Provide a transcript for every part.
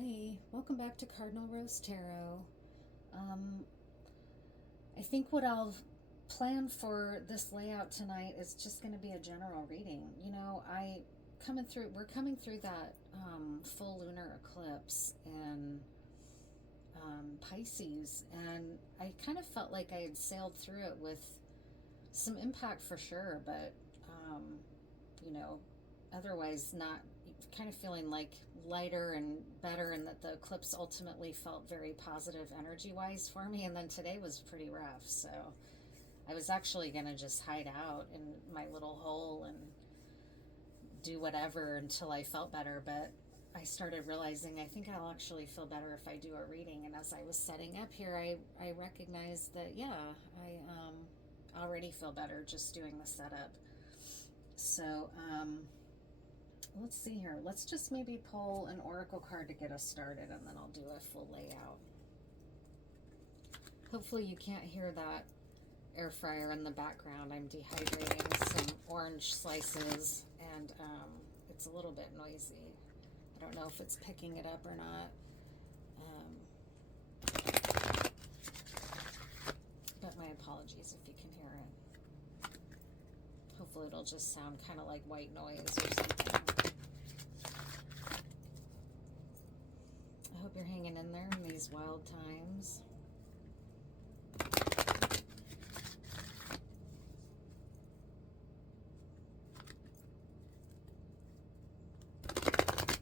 Hi, welcome back to Cardinal Rose Tarot. Um, I think what I'll plan for this layout tonight is just going to be a general reading. We're coming through that full lunar eclipse in Pisces, and I kind of felt like I had sailed through it with some impact for sure, but you know, otherwise not, kind of feeling like lighter and better, and that the eclipse ultimately felt very positive energy wise for me. And then today was pretty rough, so I was actually going to just hide out in my little hole and do whatever until I felt better, but I started realizing I think I'll actually feel better if I do a reading. And as I was setting up here, I recognized that, yeah, I already feel better just doing the setup. So, let's see here. Let's just maybe pull an oracle card to get us started, and then I'll do a full layout. Hopefully you can't hear that air fryer in the background. I'm dehydrating some orange slices, and it's a little bit noisy. I don't know if it's picking it up or not. Um, but my apologies if you can hear it. Hopefully it'll just sound kind of like white noise or something. I hope you're hanging in there in these wild times.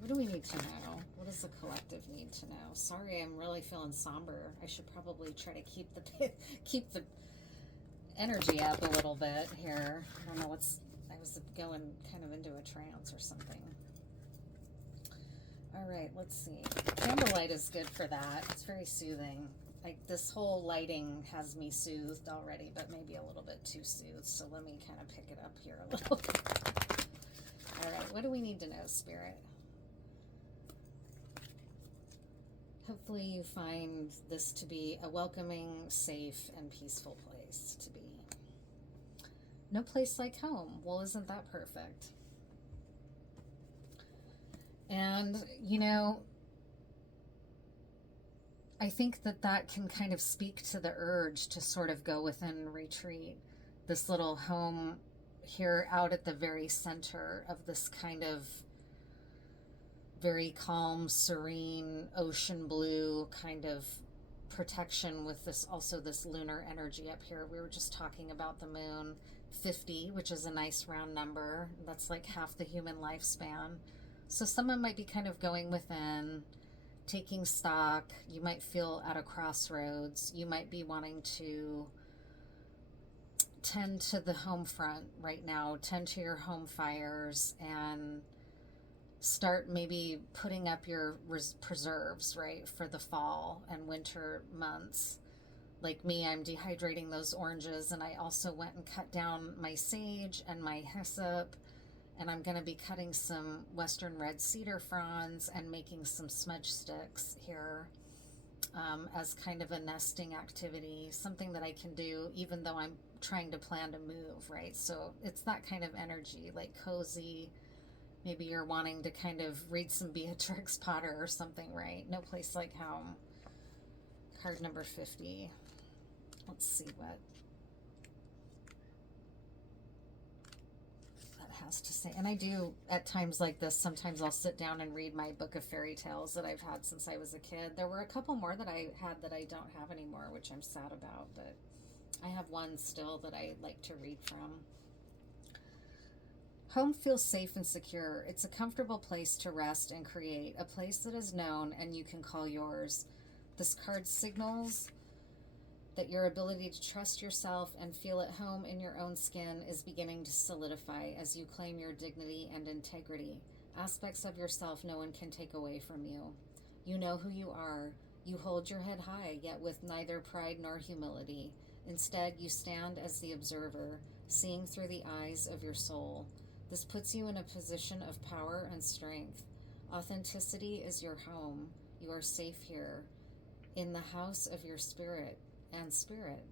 What do we need to know? What does the collective need to know? Sorry, I'm really feeling somber. I should probably try to keep the energy up a little bit here. I don't know I was going kind of into a trance or something. All right, let's see. Candlelight is good for that. It's very soothing. Like, this whole lighting has me soothed already, but maybe a little bit too soothed. So let me kind of pick it up here a little bit. All right, what do we need to know, Spirit? Hopefully you find this to be a welcoming, safe, and peaceful place to be. No place like home. Well, isn't that perfect? And, I think that can kind of speak to the urge to sort of go within and retreat. This little home here out at the very center of this kind of very calm, serene, ocean blue kind of protection, with this lunar energy up here. We were just talking about the moon, 50, which is a nice round number. That's like half the human lifespan. So someone might be kind of going within, taking stock. You might feel at a crossroads. You might be wanting to tend to the home front right now, tend to your home fires, and start maybe putting up your preserves, right, for the fall and winter months. Like me, I'm dehydrating those oranges, and I also went and cut down my sage and my hyssop, and I'm going to be cutting some western red cedar fronds and making some smudge sticks here, as kind of a nesting activity, something that I can do even though I'm trying to plan to move, right? So it's that kind of energy, like cozy. Maybe you're wanting to kind of read some Beatrix Potter or something, right? No place like home. Card number 50. Let's see what that has to say. And I do, at times like this, sometimes I'll sit down and read my book of fairy tales that I've had since I was a kid. There were a couple more that I had that I don't have anymore, which I'm sad about, but I have one still that I like to read from. Home feels safe and secure. It's a comfortable place to rest and create, a place that is known and you can call yours. This card signals that your ability to trust yourself and feel at home in your own skin is beginning to solidify as you claim your dignity and integrity. Aspects of yourself no one can take away from you. You know who you are. You hold your head high, yet with neither pride nor humility. Instead, you stand as the observer, seeing through the eyes of your soul. This puts you in a position of power and strength. Authenticity is your home. You are safe here, in the house of your spirit and spirit.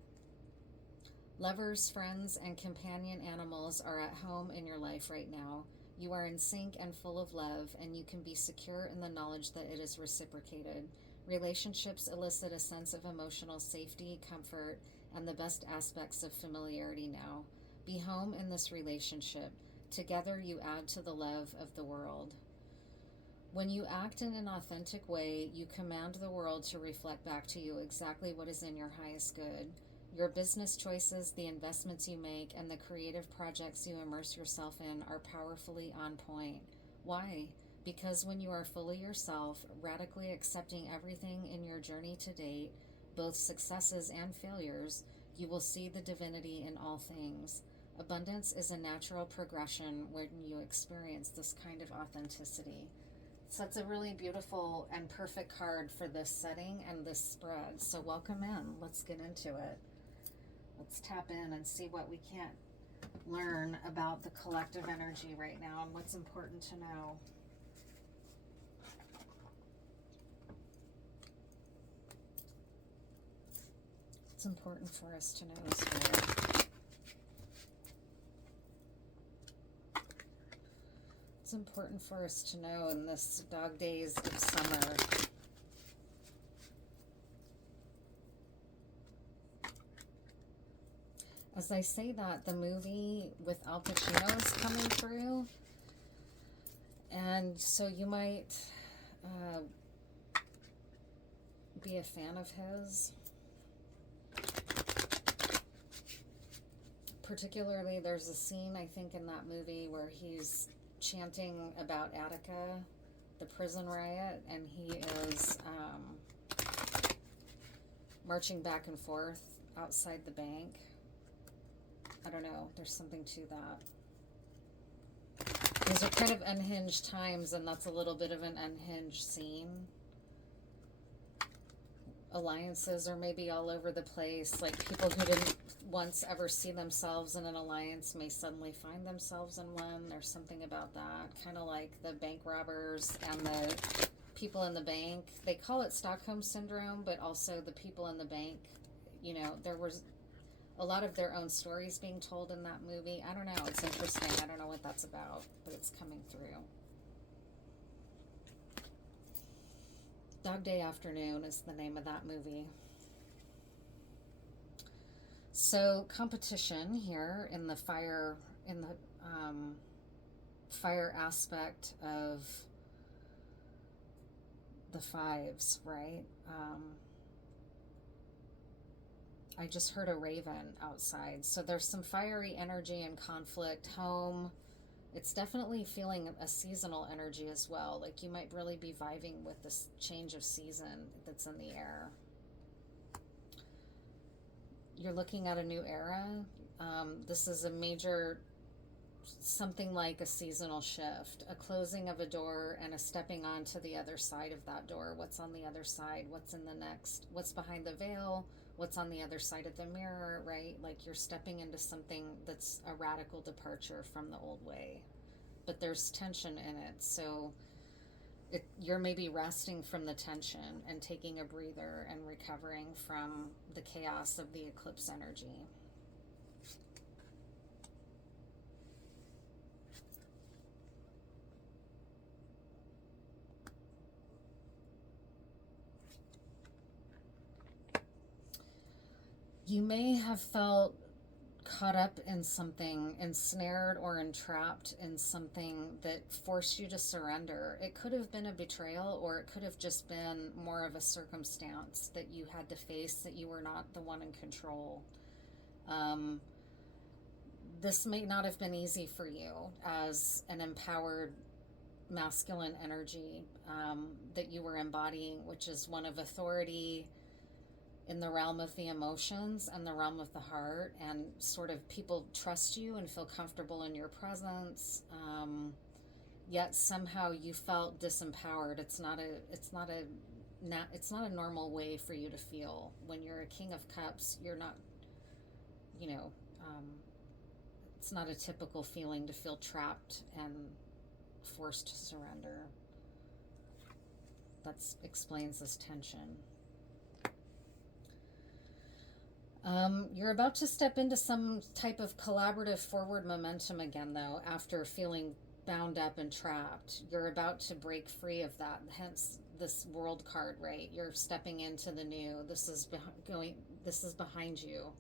Lovers, friends, and companion animals are at home in your life right now. You are in sync and full of love, and you can be secure in the knowledge that it is reciprocated. Relationships elicit a sense of emotional safety, comfort, and the best aspects of familiarity now. Be home in this relationship. Together you add to the love of the world. When you act in an authentic way, you command the world to reflect back to you exactly what is in your highest good. Your business choices, the investments you make, and the creative projects you immerse yourself in are powerfully on point. Why? Because when you are fully yourself, radically accepting everything in your journey to date, both successes and failures, you will see the divinity in all things. Abundance is a natural progression when you experience this kind of authenticity. So it's a really beautiful and perfect card for this setting and this spread. So welcome in. Let's get into it. Let's tap in and see what we can learn about the collective energy right now and what's important to know. It's important for us to know, Spirit. It's important for us to know in this dog days of summer. As I say that, the movie with Al Pacino is coming through. And so you might be a fan of his. Particularly, there's a scene, I think, in that movie where he's chanting about Attica, the prison riot, and he is marching back and forth outside the bank. I don't know, there's something to that. These are kind of unhinged times, and that's a little bit of an unhinged scene. Alliances are maybe all over the place. Like, people who didn't once ever see themselves in an alliance may suddenly find themselves in one. There's something about that. Kind of like the bank robbers and the people in the bank. They call it Stockholm Syndrome, but also the people in the bank. You know, there was a lot of their own stories being told in that movie. I don't know. It's interesting. I don't know what that's about, but it's coming through. Dog Day Afternoon is the name of that movie. So competition here in the fire, fire aspect of the fives, right? I just heard a raven outside. So there's some fiery energy and conflict. Home. It's definitely feeling a seasonal energy as well. Like, you might really be vibing with this change of season that's in the air. You're looking at a new era. This is a major, something like a seasonal shift, a closing of a door and a stepping onto the other side of that door. What's on the other side? What's in the next? What's behind the veil? What's on the other side of the mirror, right? Like, you're stepping into something that's a radical departure from the old way. But there's tension in it. So you're maybe resting from the tension and taking a breather and recovering from the chaos of the eclipse energy. You may have felt caught up in something, ensnared or entrapped in something that forced you to surrender. It could have been a betrayal, or it could have just been more of a circumstance that you had to face, that you were not the one in control. This may not have been easy for you as an empowered masculine energy that you were embodying, which is one of authority in the realm of the emotions and the realm of the heart, and sort of people trust you and feel comfortable in your presence, yet somehow you felt disempowered. It's not a normal way for you to feel. When you're a King of Cups, you're not, you know, it's not a typical feeling to feel trapped and forced to surrender. That explains this tension. You're about to step into some type of collaborative forward momentum again, though, after feeling bound up and trapped. You're about to break free of that. Hence this world card, right? You're stepping into the new. This is behind you.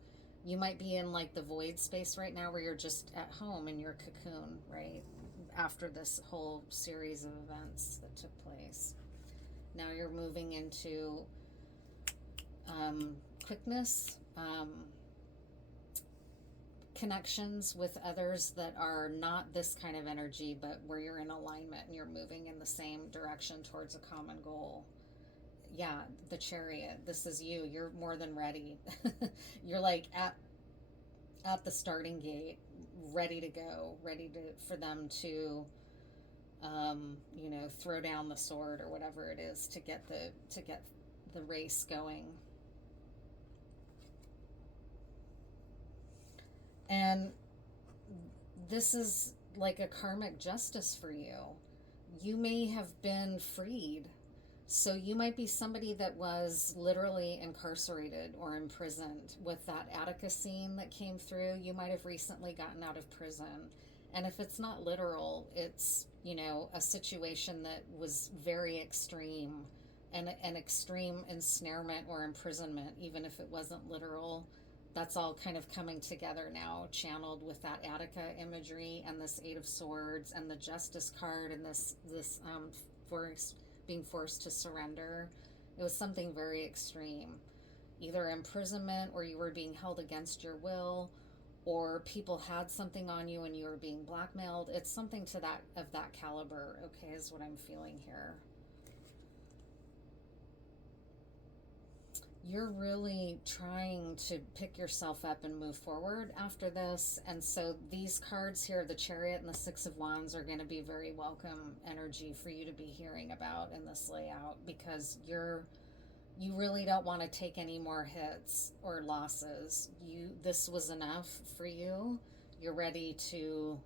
You might be in like the void space right now where you're just at home in your cocoon, right? After this whole series of events that took place. Now you're moving into quickness, connections with others that are not this kind of energy, but where you're in alignment and you're moving in the same direction towards a common goal. Yeah, the Chariot. This is you. You're more than ready. You're like at the starting gate, ready to go, ready to for them to throw down the sword or whatever it is to get the race going. And this is like a karmic justice for you. You may have been freed. So you might be somebody that was literally incarcerated or imprisoned. With that Attica scene that came through, you might have recently gotten out of prison. And if it's not literal, it's, a situation that was very extreme, and an extreme ensnarement or imprisonment, even if it wasn't literal. That's all kind of coming together now, channeled with that Attica imagery and this Eight of Swords and the Justice card and this being forced to surrender. It was something very extreme, either imprisonment or you were being held against your will, or people had something on you and you were being blackmailed. It's something to that caliber, okay, is what I'm feeling here. You're really trying to pick yourself up and move forward after this. And so these cards here, the Chariot and the Six of Wands, are going to be very welcome energy for you to be hearing about in this layout, because you really don't want to take any more hits or losses. This was enough for you. You're ready to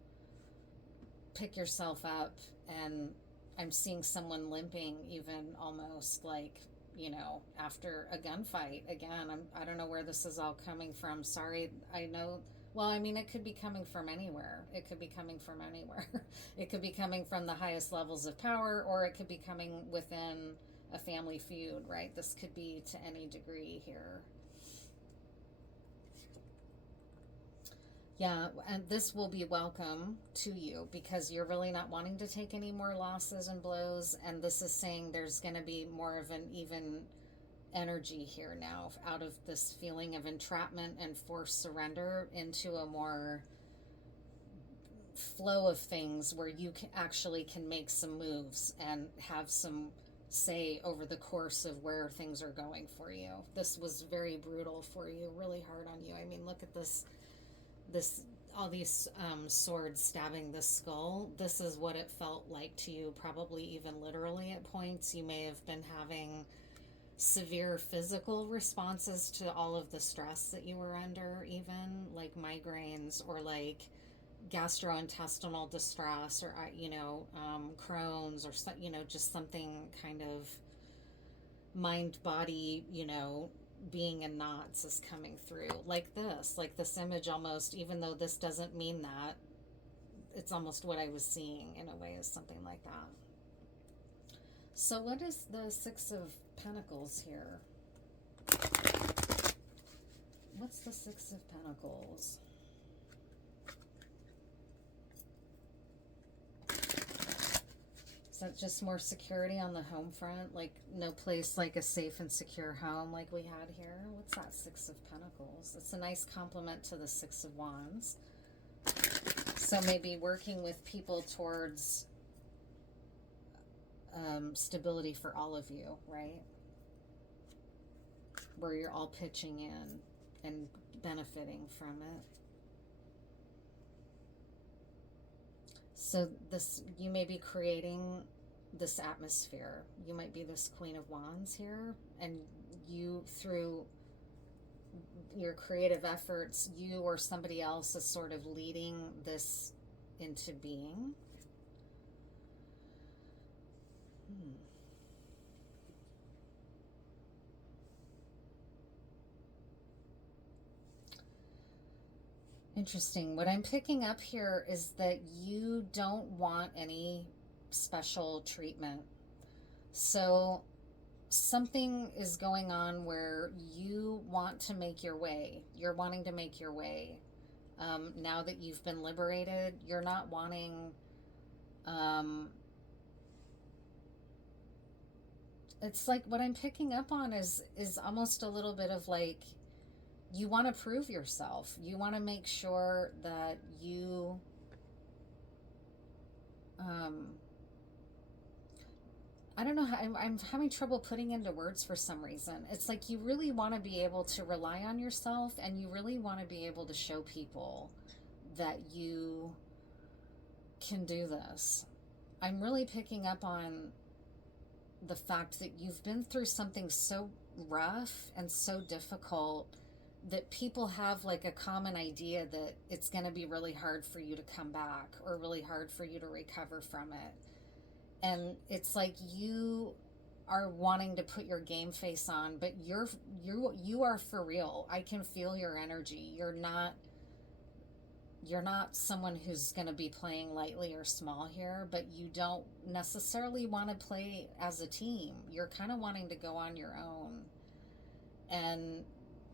pick yourself up. And I'm seeing someone limping, even almost like, after a gunfight. Again, I don't know where this is all coming from. Sorry, I know. Well, I mean, it could be coming from anywhere. It could be coming from anywhere. It could be coming from the highest levels of power, or it could be coming within a family feud, right? This could be to any degree here. Yeah, and this will be welcome to you because you're really not wanting to take any more losses and blows. And this is saying there's going to be more of an even energy here now, out of this feeling of entrapment and forced surrender into a more flow of things where you actually can make some moves and have some say over the course of where things are going for you. This was very brutal for you, really hard on you. I mean, look at this all these swords stabbing the skull. This is what it felt like to you, probably even literally at points. You may have been having severe physical responses to all of the stress that you were under, even like migraines or like gastrointestinal distress, or Crohn's, or just something kind of mind body, being in knots is coming through, like this image almost, even though this doesn't mean that. It's almost what I was seeing in a way, is something like that. So what is the Six of Pentacles here? What's the Six of Pentacles? Is that just more security on the home front? Like no place like a safe and secure home like we had here? What's that Six of Pentacles? It's a nice complement to the Six of Wands. So maybe working with people towards stability for all of you, right? Where you're all pitching in and benefiting from it. So you may be creating this atmosphere. You might be this Queen of Wands here, and you, through your creative efforts, you or somebody else is sort of leading this into being. Interesting. What I'm picking up here is that you don't want any special treatment. So something is going on where you want to make your way. You're wanting to make your way. Now that you've been liberated, you're not wanting. Um, it's like what I'm picking up on is almost a little bit of like you want to prove yourself. You want to make sure that you um, I don't know how I'm having trouble putting into words for some reason. It's like you really want to be able to rely on yourself and you really want to be able to show people that you can do this. I'm really picking up on the fact that you've been through something so rough and so difficult that people have like a common idea that it's going to be really hard for you to come back or really hard for you to recover from it. And it's like you are wanting to put your game face on, but you are for real. I can feel your energy. You're not someone who's going to be playing lightly or small here, but you don't necessarily want to play as a team. You're kind of wanting to go on your own. And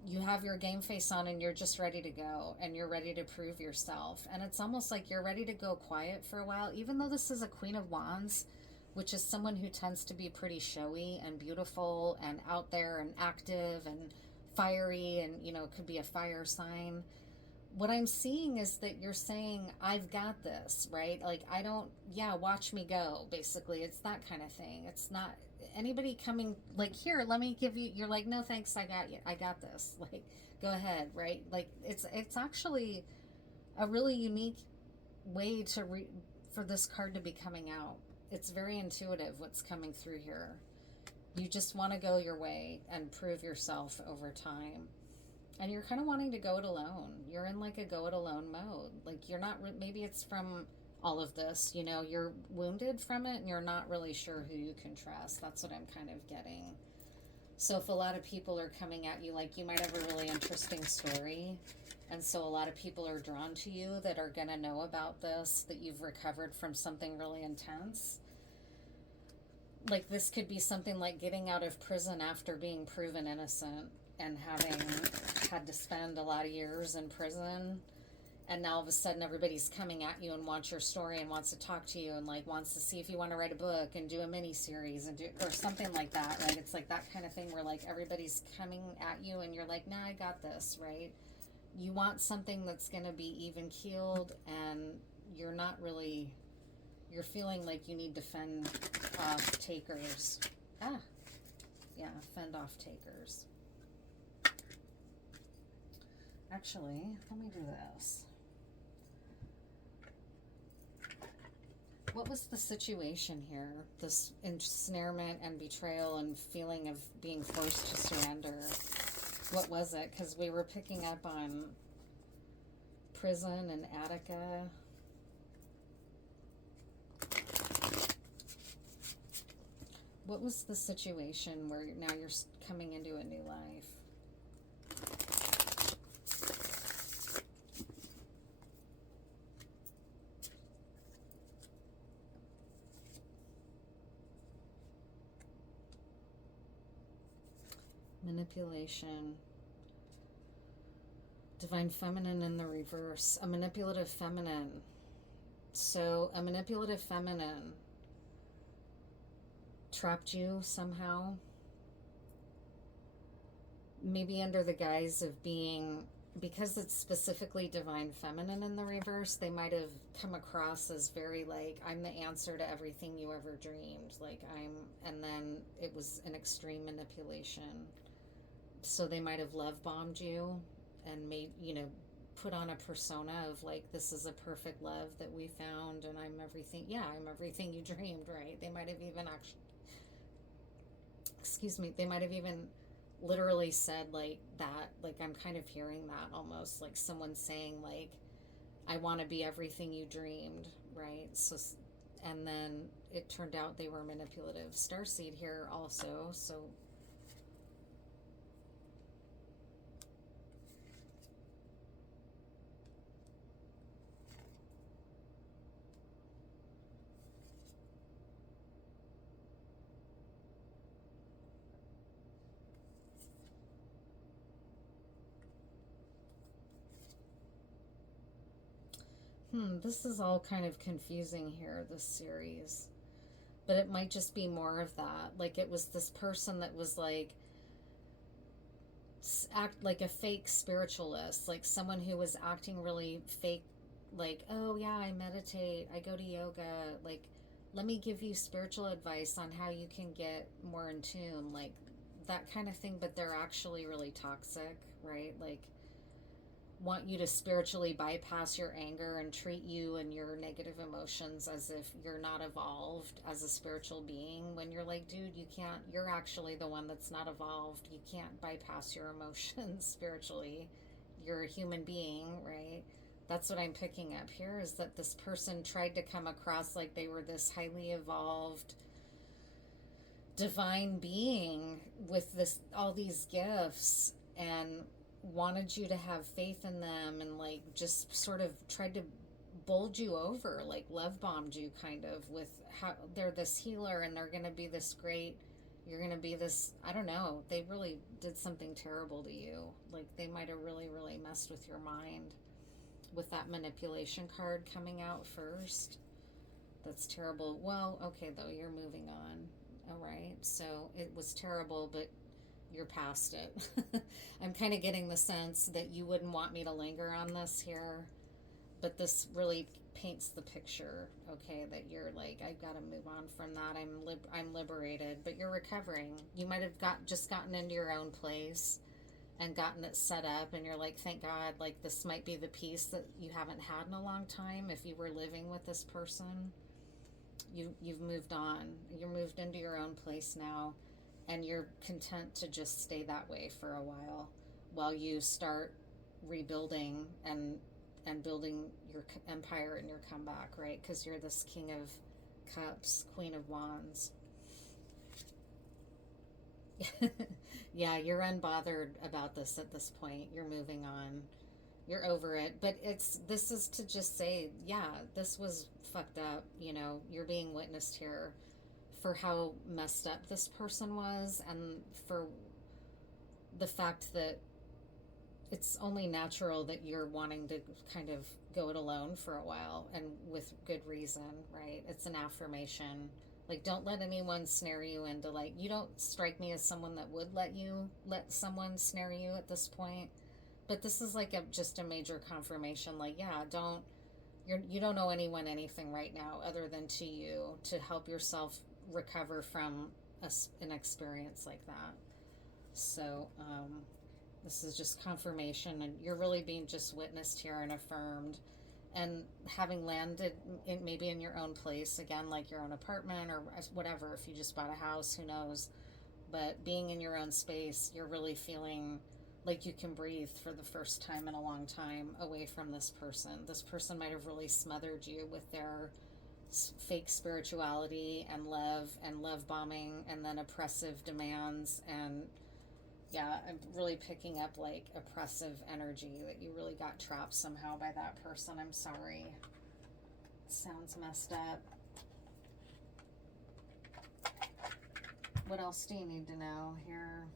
you have your game face on and you're just ready to go and you're ready to prove yourself. And it's almost like you're ready to go quiet for a while, even though this is a Queen of Wands, which is someone who tends to be pretty showy and beautiful and out there and active and fiery and, could be a fire sign. What I'm seeing is that you're saying, I've got this, right? Like, I don't, yeah, watch me go, basically. It's that kind of thing. It's not anybody coming, like, here, let me give you, you're like, no, thanks, I got you. I got this. Like, go ahead, right? Like, it's actually a really unique way for this card to be coming out. It's very intuitive what's coming through here. You just want to go your way and prove yourself over time. And you're kind of wanting to go it alone. You're in like a go it alone mode. Like you're not, maybe it's from all of this, you're wounded from it and you're not really sure who you can trust. That's what I'm kind of getting. So if a lot of people are coming at you, like you might have a really interesting story. And so a lot of people are drawn to you that are going to know about this, that you've recovered from something really intense. Like this could be something like getting out of prison after being proven innocent and having had to spend a lot of years in prison, and now all of a sudden everybody's coming at you and wants your story and wants to talk to you and like wants to see if you want to write a book and do a mini series and do or something like that, right? It's like that kind of thing where like everybody's coming at you and you're like, nah, I got this, right? You want something that's going to be even keeled, and you're not really, you're feeling like you need to fend off takers. Fend off takers. Actually, let me do this. What was the situation here? This ensnarement and betrayal and feeling of being forced to surrender. What was it? Because we were picking up on prison and Attica. What was the situation where now you're coming into a new life? Manipulation. Divine feminine in the reverse. A manipulative feminine. So a manipulative feminine trapped you somehow. Maybe under the guise of being, because it's specifically divine feminine in the reverse, they might have come across as very like, I'm the answer to everything you ever dreamed. Like and then it was an extreme manipulation. So they might have love bombed you and made, put on a persona of like, this is a perfect love that we found and I'm everything you dreamed, right? They might have even they might have even literally said like that, like I'm kind of hearing that almost like someone saying like, I want to be everything you dreamed, right? So, and then it turned out they were manipulative. Starseed here also, so This is all kind of confusing here, this series. But it might just be more of that. Like it was this person that was like, act like a fake spiritualist, like someone who was acting really fake, like, oh yeah, I meditate, I go to yoga, like, let me give you spiritual advice on how you can get more in tune, like that kind of thing, but they're actually really toxic, right? Like, want you to spiritually bypass your anger and treat you and your negative emotions as if you're not evolved as a spiritual being, when you're like, dude, you can't, you're actually the one that's not evolved. You can't bypass your emotions spiritually. You're a human being, right? That's what I'm picking up here, is that this person tried to come across like they were this highly evolved divine being with this all these gifts, and wanted you to have faith in them, and like just sort of tried to bowled you over, like love bombed you kind of, with how they're this healer and they're going to be this great, you're going to be this, I don't know, they really did something terrible to you. Like they might have really really messed with your mind with that manipulation card coming out first. That's terrible. Well, okay, though, you're moving on. All right. So it was terrible, but you're past it. I'm kind of getting the sense that you wouldn't want me to linger on this here, but this really paints the picture, okay, that you're like, I've got to move on from that. I'm liberated, but you're recovering. You might have just gotten into your own place and gotten it set up, and you're like, thank God, like this might be the peace that you haven't had in a long time. If you were living with this person, you've moved on. You're moved into your own place now, and you're content to just stay that way for a while you start rebuilding and building your empire and your comeback, right? Because you're this King of Cups, Queen of Wands. Yeah, you're unbothered about this at this point. You're moving on. You're over it. But this is to just say, yeah, this was fucked up. You know, you're being witnessed here for how messed up this person was, and for the fact that it's only natural that you're wanting to kind of go it alone for a while, and with good reason, right? It's an affirmation. Like, don't let anyone snare you into, like, you don't strike me as someone that would let someone snare you at this point. But this is like just a major confirmation. Like, yeah, you don't owe anyone anything right now other than to you, to help yourself recover from an experience like that. So, this is just confirmation, and you're really being just witnessed here and affirmed, and having landed maybe in your own place again, like your own apartment or whatever. If you just bought a house, who knows? But being in your own space, you're really feeling like you can breathe for the first time in a long time away from this person. This person might have really smothered you with their fake spirituality and love bombing, and then oppressive demands. And yeah, I'm really picking up like oppressive energy, that you really got trapped somehow by that person. I'm sorry. It sounds messed up. What else do you need to know here?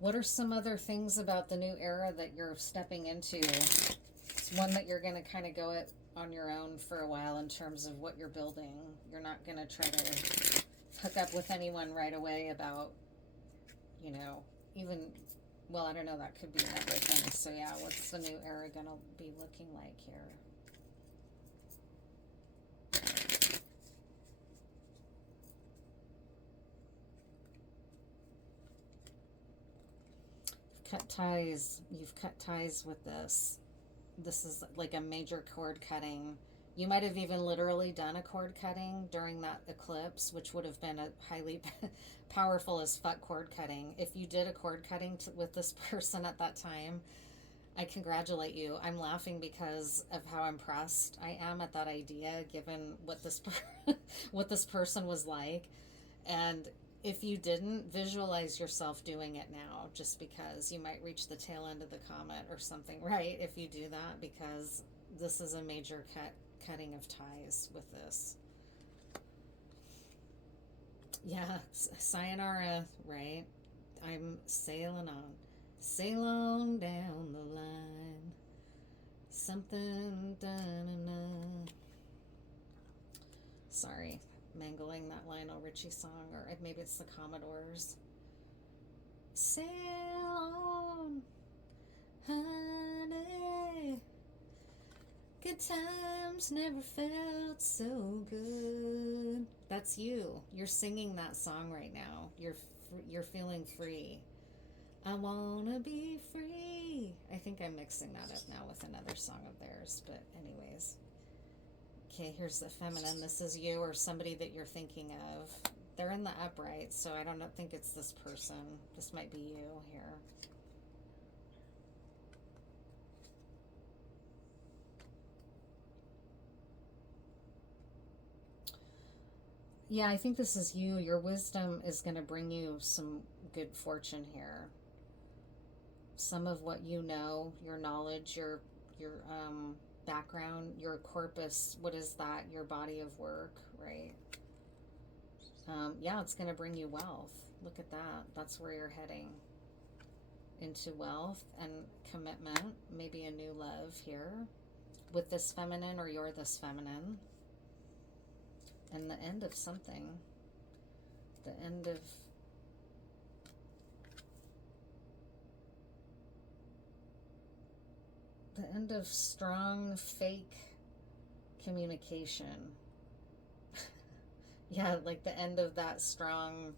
What are some other things about the new era that you're stepping into? It's one that you're going to kind of go it on your own for a while in terms of what you're building. You're not going to try to hook up with anyone right away about, you know, even, well, I don't know, that could be another thing. So yeah, what's the new era going to be looking like here? You've cut ties with this. This is like a major cord cutting. You might have even literally done a cord cutting during that eclipse, which would have been a highly powerful as fuck cord cutting. If you did a cord cutting with this person at that time, I congratulate you. I'm laughing because of how impressed I am at that idea, given what what this person was like. And if you didn't, visualize yourself doing it now, just because you might reach the tail end of the comet or something, right? If you do that, because this is a major cutting of ties with this. Yeah, sayonara, right? I'm sailing on down the line. Something, da-na-na. Sorry, mangling that Lionel Richie song, or maybe it's the Commodores. Sail on, honey. Good times never felt so good. That's you. You're singing that song right now. You're feeling free. I wanna be free. I think I'm mixing that up now with another song of theirs, but anyways. Okay, here's the feminine. This is you or somebody that you're thinking of. They're in the upright, so I don't think it's this person. This might be you here. Yeah, I think this is you. Your wisdom is going to bring you some good fortune here. Some of what you know, your knowledge, your background, your corpus. What is that? Your body of work, right? Yeah, it's going to bring you wealth. Look at that. That's where you're heading, into wealth and commitment. Maybe a new love here with this feminine, or you're this feminine. And the end of something. The end of strong fake communication. Yeah, like the end of that strong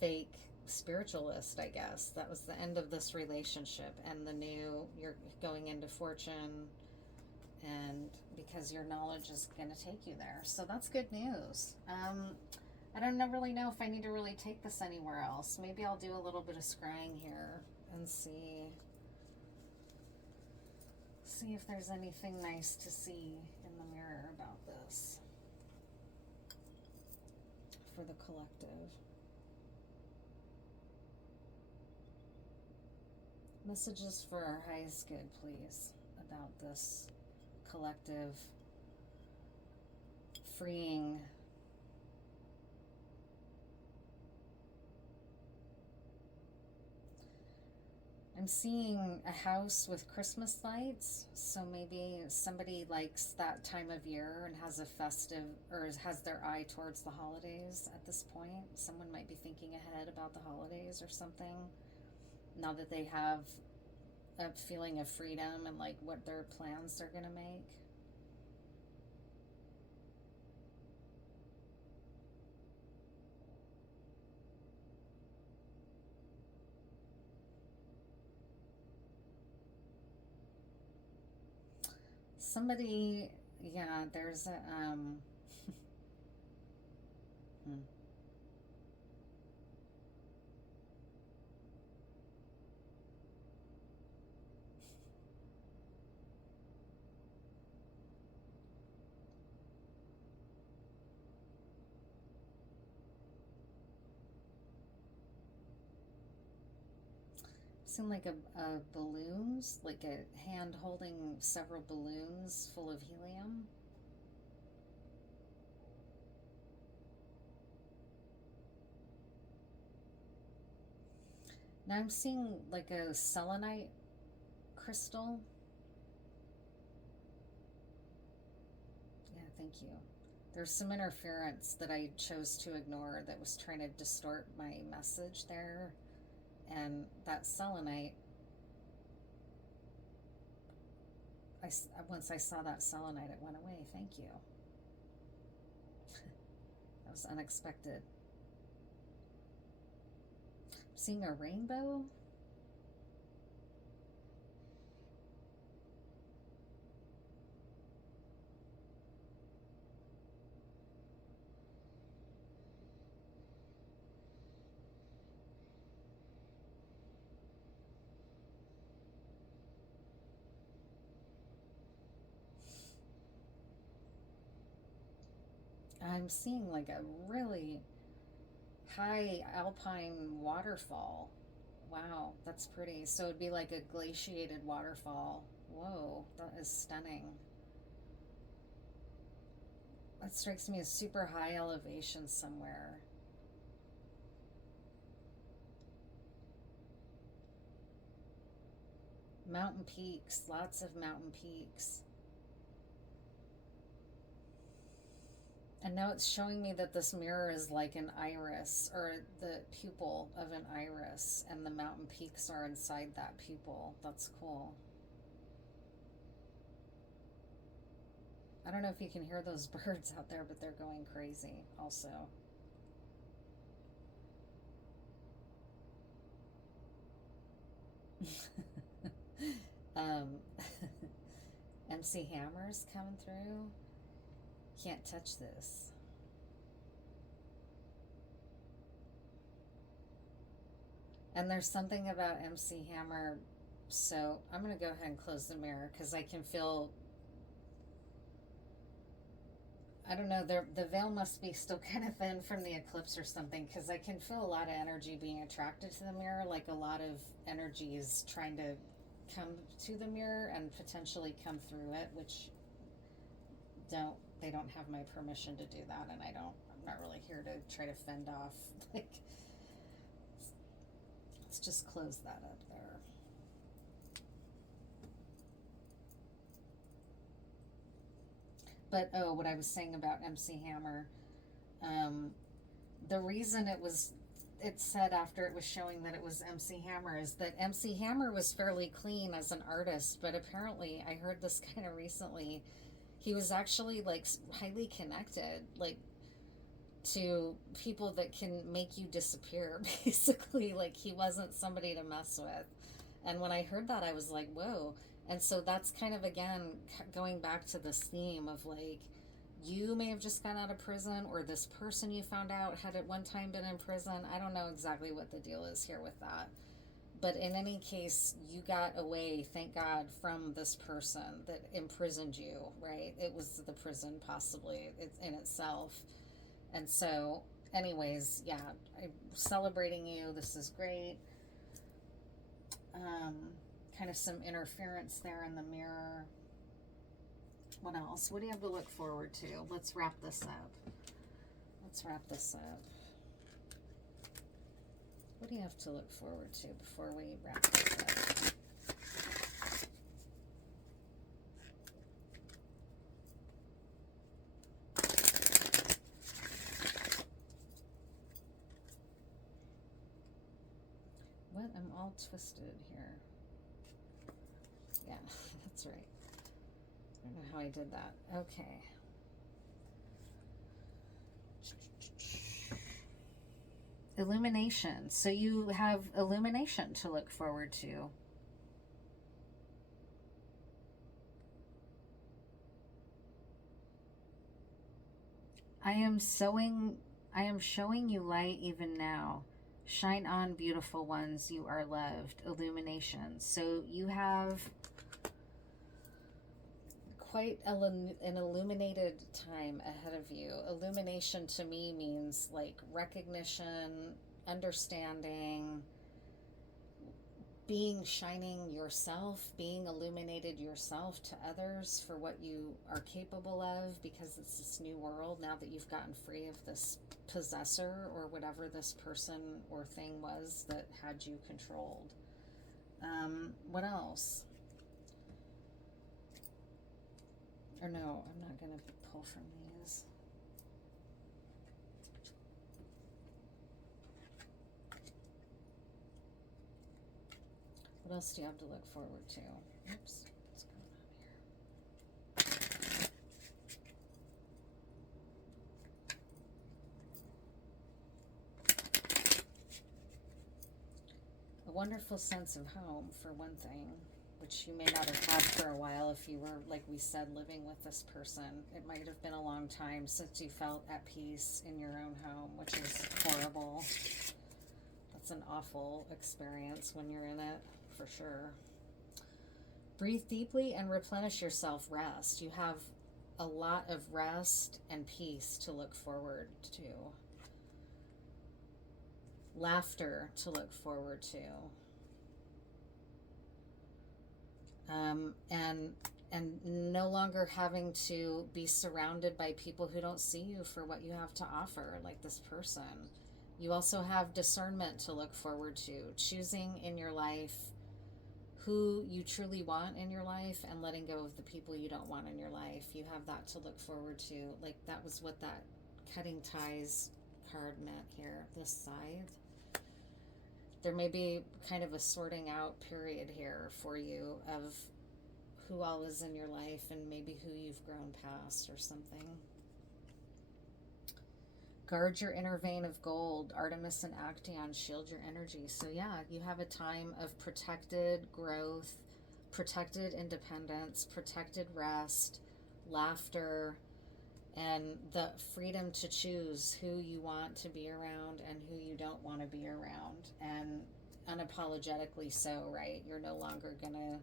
fake spiritualist, I guess. That was the end of this relationship, and the new, you're going into fortune, and because your knowledge is going to take you there. So that's good news. I don't really know if I need to really take this anywhere else. Maybe I'll do a little bit of scrying here and see if there's anything nice to see in the mirror about this for the collective. Messages for our highest good, please, about this collective freeing. I'm seeing a house with Christmas lights, so maybe somebody likes that time of year and has a festive, or has their eye towards the holidays at this point. Someone might be thinking ahead about the holidays or something, now that they have a feeling of freedom and like what their plans they're going to make. Somebody, yeah, there's a, hmm. Seem like a balloons, like a hand holding several balloons full of helium. Now I'm seeing like a selenite crystal. Yeah, thank you. There's some interference that I chose to ignore that was trying to distort my message there. And that selenite, once I saw that selenite, it went away. Thank you. That was unexpected. Seeing a rainbow. I'm seeing like a really high alpine waterfall. Wow, that's pretty. So it'd be like a glaciated waterfall. Whoa, that is stunning. That strikes me as super high elevation somewhere. Mountain peaks, lots of mountain peaks. And now it's showing me that this mirror is like an iris, or the pupil of an iris, and the mountain peaks are inside that pupil. That's cool. I don't know if you can hear those birds out there, but they're going crazy also. um, MC Hammer's coming through. Can't touch this. And there's something about MC Hammer, so I'm going to go ahead and close the mirror because I can feel, I don't know, the veil must be still kind of thin from the eclipse or something, because I can feel a lot of energy being attracted to the mirror, like a lot of energy is trying to come to the mirror and potentially come through it, which they don't have my permission to do that, and I'm not really here to try to fend off. Like, let's just close that up there. But oh, what I was saying about MC Hammer, the reason it said after it was showing that it was MC Hammer is that MC Hammer was fairly clean as an artist, but apparently I heard this kind of recently. He was actually like highly connected, like to people that can make you disappear, basically. Like, he wasn't somebody to mess with. And when I heard that, I was like, whoa. And so that's kind of, again, going back to this theme of like, you may have just gotten out of prison, or this person you found out had at one time been in prison. I don't know exactly what the deal is here with that. But in any case, you got away, thank God, from this person that imprisoned you, right? It was the prison, possibly, in itself. And so, anyways, yeah, I'm celebrating you. This is great. Kind of some interference there in the mirror. What else? What do you have to look forward to? Let's wrap this up. What do you have to look forward to before we wrap this up? What? I'm all twisted here. Yeah, that's right. I don't know how I did that. Okay. Illumination. So you have illumination to look forward to. I am showing you light even now. Shine on, beautiful ones, you are loved. Illumination. So you have quite an illuminated time ahead of you. Illumination to me means like recognition, understanding, shining yourself, being illuminated yourself to others for what you are capable of, because it's this new world now that you've gotten free of this possessor or whatever this person or thing was that had you controlled. What else? Or no, I'm not going to pull from these. What else do you have to look forward to? Oops, what's going on here? A wonderful sense of home, for one thing, which you may not have had for a while if you were, like we said, living with this person. It might have been a long time since you felt at peace in your own home, which is horrible. That's an awful experience when you're in it, for sure. Breathe deeply and replenish yourself. Rest. You have a lot of rest and peace to look forward to. Laughter to look forward to. And no longer having to be surrounded by people who don't see you for what you have to offer, like this person. You also have discernment to look forward to, choosing in your life who you truly want in your life and letting go of the people you don't want in your life. You have that to look forward to. Like, that was what that cutting ties card meant here, this scythe. There may be kind of a sorting out period here for you of who all is in your life and maybe who you've grown past or something. Guard your inner vein of gold. Artemis and Actaeon shield your energy. So yeah, you have a time of protected growth, protected independence, protected rest, laughter, and the freedom to choose who you want to be around and who you don't want to be around. And unapologetically so, right? You're no longer gonna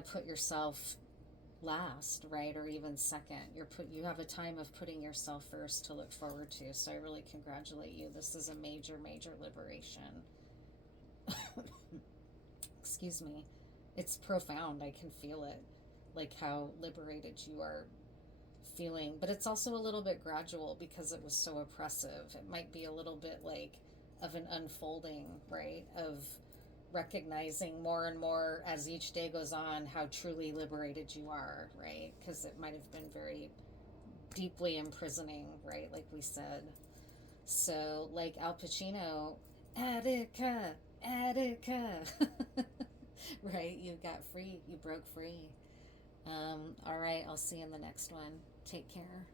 put yourself last, right, or even second. You have a time of putting yourself first to look forward to. So I really congratulate you. This is a major, major liberation. Excuse me. It's profound. I can feel it, like how liberated you are feeling. But it's also a little bit gradual because it was so oppressive. It might be a little bit like of an unfolding, right, of recognizing more and more as each day goes on how truly liberated you are, right? Because it might have been very deeply imprisoning, right? Like we said. So, like Al Pacino, Attica, Attica, right? You got free, you broke free. All right, I'll see you in the next one. Take care.